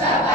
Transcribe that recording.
ವಿರೋಧಿ ದಿನವಾದ ಇಂದು ವಿಶ್ವ